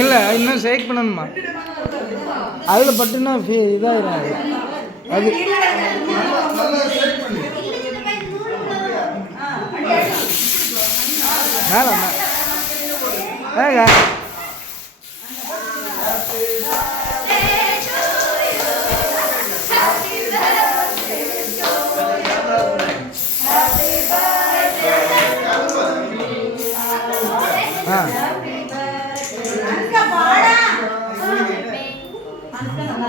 இல்லை இன்னும் ஷேக் பண்ணணுமா அதில் பட்டுன்னா இதாகிடும் அது அது வேலை ஏங்க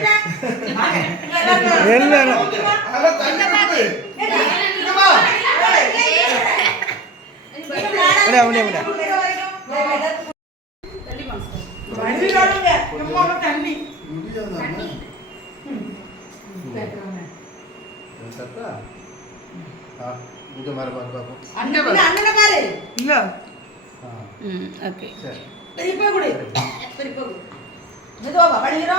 ഇല്ല ഇപ്പൊ കൂടി ഇപ്പൊ കൂടി ഇത് പണിയറോ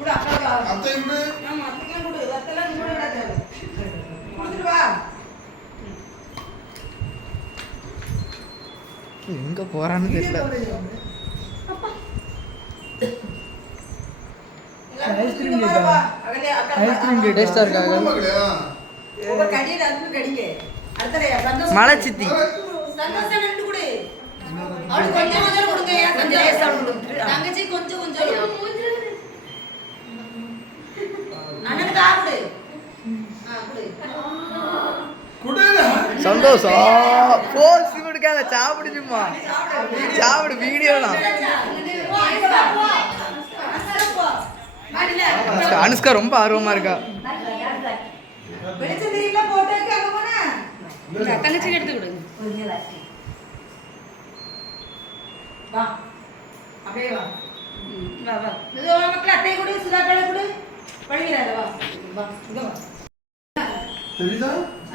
எங்க போறான்னு தெரியல ஐஸ்கிரீம் கொஞ்சம் கொஞ்சம் சந்தோஷம் சாப்பிடுச்சுமா சாப்பிடு வீடியோலாம் அனுஷ்கா ரொம்ப ஆர்வமா இருக்கா தெரியுதா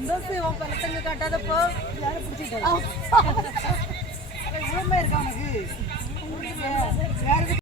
अंदर से वो पलटन के काटा तो पर यार पूछी थी अरे घर में रखा ना कि